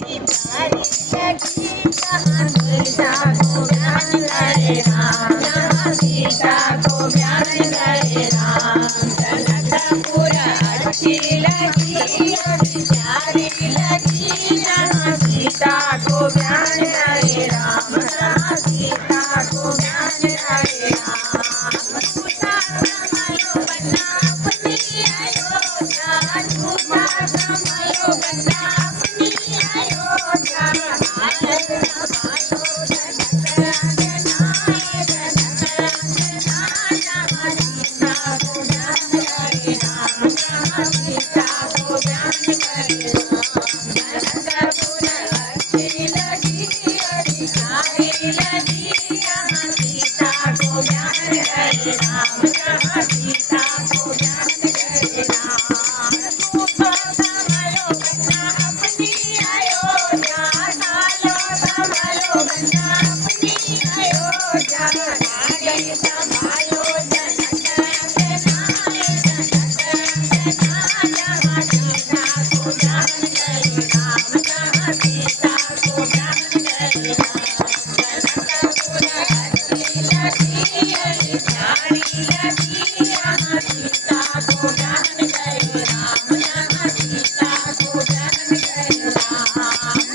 सीता को ज्ञान करे राम, जहाँ सीता को ज्ञान करे राम। जनकपुर अच्छी लगी अति प्यारी लगी, जहाँ सीता को ज्ञान करे राम, जहाँ सीता को ज्ञान करे राम। झूठा संभलो बन्ना अपनी अयोध्या, झूठा संभलो बन्ना अपनी अयोध्या। सीता को ज्ञान करे जनकपुर अच्छी लगी अधिकारी लगी, यहाँ सीता को ज्ञान करे राम, जहाँ सीता को ज्ञान करे राम। झूठो संभलो बन्ना अपनी अयोध्या, सालो संभलो बन्ना अपनी अयोध्या। नारी संभालो जनक के नाय, जनक के नाय, जहाँ सीता को ज्ञान करे राम, जहाँ सीता को ज्ञान करे राम। जनकपुर अच्छी लगी अधिकारी लगी, यहाँ सीता को ज्ञान करे राम, जहाँ सीता को ज्ञान करे राम।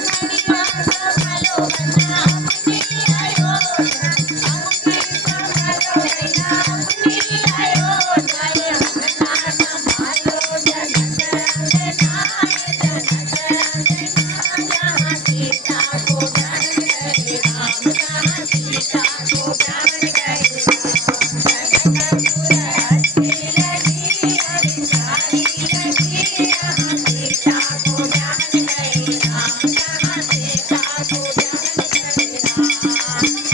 नरिया संभलो बन्ना अपनी अयोध्या, अंगूठी संभलो बन्ना अपनी अयोध्या। अंगना संभालो जनक के नाय, जनक के नाय, जहाँ सीता को ज्ञान करे राम, जहाँ सीता को ज्ञान करे राम। जनकपुर अच्छी लगी अधिकारी लगी, यहाँ सीता को ज्ञान करे राम, जहाँ सीता को ज्ञान करे राम।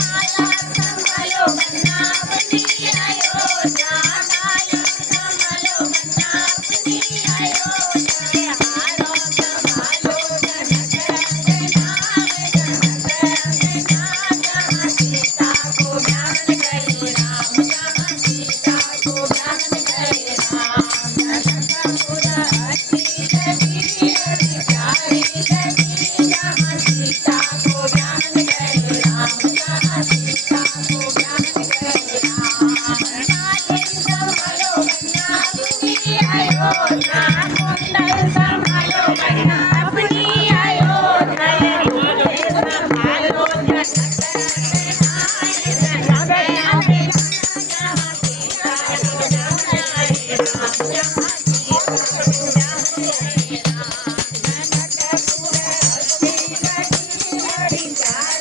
माला संभलो बन्ना अपनी अयोध्या, माला संभलो बन्ना अपनी अयोध्या। हारो संभालो जनक के नाय, जनक के नाय, जहाँ सीता को ज्ञान करे राम, जहाँ सीता को ज्ञान करे राम। जनकपुर अच्छी लगी अधिकारी लगी, जहाँ सीता को ज्ञान करे राम, जहाँ सीता को ज्ञान करे राम। नारी संभलो बन्ना अपनी अयोध्या, कुंडल संभलो बन्ना अपनी अयोध्या। हीरे संभालो जनक के नाय, जनक के नाय, जहाँ सीता को ज्ञान करे राम, जहाँ सीता को ज्ञान करे राम। जनकपुर अच्छी लगी अधिकारी